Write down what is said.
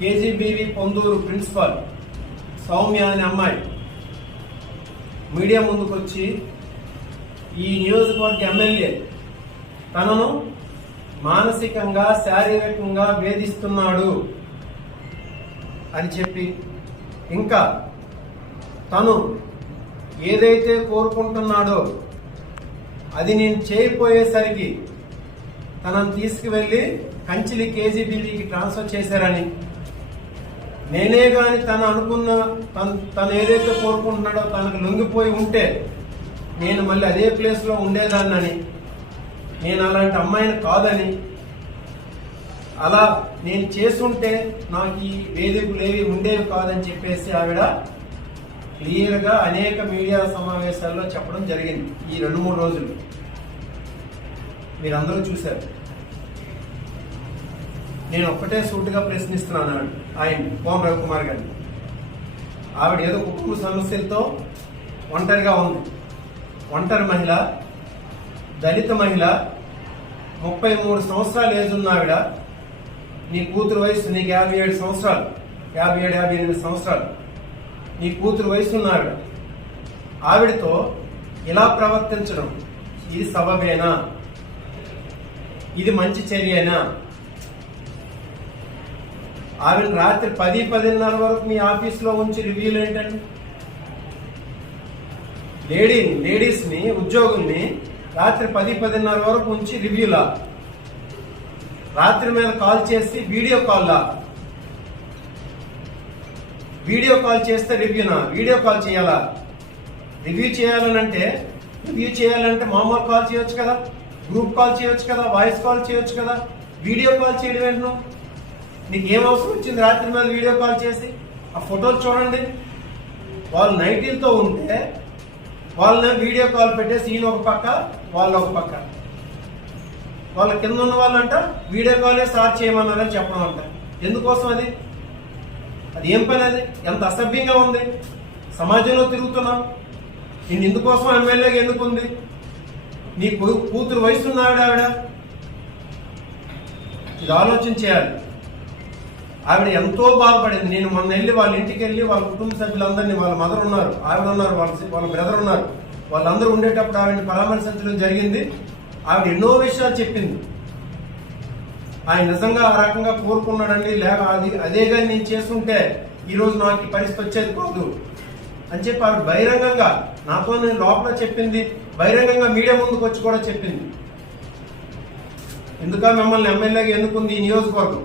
KGBV Ponduru principal Soumya అనే అమ్మాయి media ముందుకు వచ్చి ఈ నియోజకవర్గ ఎమ్మెల్యే తనను మానసికంగా శారీరకంగా వేధిస్తున్నాడు అని చెప్పి, ఇంకా తను ఏదైతే కోరుకుంటున్నాడో అది నేను చేయకపోయేసరికి తనను తీసుకువెళ్ళి కంచిలి కేజీబీవీకి ట్రాన్స్ఫర్ చేశారని, నేనే కానీ తను ఏదైతే కోరుకుంటున్నాడో తనకు లొంగిపోయి ఉంటే నేను మళ్ళీ అదే ప్లేస్లో ఉండేదాన్నని, నేను అలాంటి అమ్మాయిని కాదని, అలా నేను చేసుంటే నాకు ఈ వేదికలు ఏవి ఉండేవి కాదని చెప్పేసి ఆవిడ క్లియర్గా అనేక మీడియా సమావేశాల్లో చెప్పడం జరిగింది. ఈ 2-3 రోజులు మీరందరూ చూశారు. నేను ఒక్కటే సూటిగా ప్రశ్నిస్తున్నాను ఆయన కోమ రవికుమార్ గారిని. ఆవిడ ఏదో కుటుంబ సమస్యలతో ఒంటరిగా ఉంది. ఒంటరి మహిళ, దళిత మహిళ, 33 సంవత్సరాలు ఏజ్ ఉన్న ఆవిడ. నీ కూతురు వయసు, నీకు 57 సంవత్సరాలు, 57-58 సంవత్సరాలు నీ కూతురు వయసు ఉన్న ఆవిడ. ఆవిడతో ఇలా ప్రవర్తించడం ఇది సబబేనా? ఇది మంచి చర్యేనా? ఆవిడ రాత్రి 10-10:30 వరకు మీ ఆఫీస్లో ఉంచి రివ్యూలు ఏంటండి? లేడీస్ని, ఉద్యోగుల్ని రాత్రి 10-10:30 వరకు ఉంచి రివ్యూలా? రాత్రి మీద కాల్ చేసి వీడియో కాల్ చేస్తే రివ్యూనా? వీడియో కాల్ చేయాలా? రివ్యూ చేయాలంటే మామూలు కాల్ చేయొచ్చు కదా, గ్రూప్ కాల్ చేయొచ్చు కదా, వాయిస్ కాల్ చేయొచ్చు కదా. వీడియో కాల్ చేయడం ఏంటో? నీకు ఏం అవసరం వచ్చింది రాత్రి మీద వీడియో కాల్ చేసి? ఆ ఫోటోలు చూడండి. వాళ్ళు నైటీలతో ఉంటే వాళ్ళని వీడియో కాల్ పెట్టేసి ఈయన ఒక పక్క, వాళ్ళు ఒక పక్క, వాళ్ళ కింద ఉన్న వాళ్ళంట వీడియో కాలే స్టార్ట్ చేయమన్నారని చెప్పడం అంట. ఎందుకోసం అది ఏం పని? అది ఎంత అసభ్యంగా ఉంది. సమాజంలో తిరుగుతున్నాం. నేను ఇందుకోసం ఎమ్మెల్యేగా ఎందుకుంది? నీ కూతురు వయసు ఉన్న ఆవిడ ఇది ఆలోచన చేయాలి. ఆవిడ ఎంతో బాధపడింది. నేను మొన్న వెళ్ళి వాళ్ళ ఇంటికి వెళ్ళి వాళ్ళ కుటుంబ సభ్యులందరినీ, వాళ్ళ మదర్ ఉన్నారు, ఆవిడ ఉన్నారు, వాళ్ళ బ్రదర్ ఉన్నారు, వాళ్ళందరూ ఉండేటప్పుడు ఆవిడని పరామర్శించడం జరిగింది. ఆవిడ ఎన్నో విషయాలు చెప్పింది. ఆయన నిజంగా ఆ రకంగా కోరుకున్నాడండి, లేక అదేగా నేను చేస్తుంటే ఈరోజు నాకు ఈ పరిస్థితి వచ్చేది కాదు అని చెప్పి ఆవిడ బహిరంగంగా నాతో నేను లోపల చెప్పింది, బహిరంగంగా మీడియా ముందుకు వచ్చి కూడా చెప్పింది. ఎందుక మిమ్మల్ని ఎమ్మెల్యేగా ఎన్నుకుంది ఈ నియోజకవర్గం?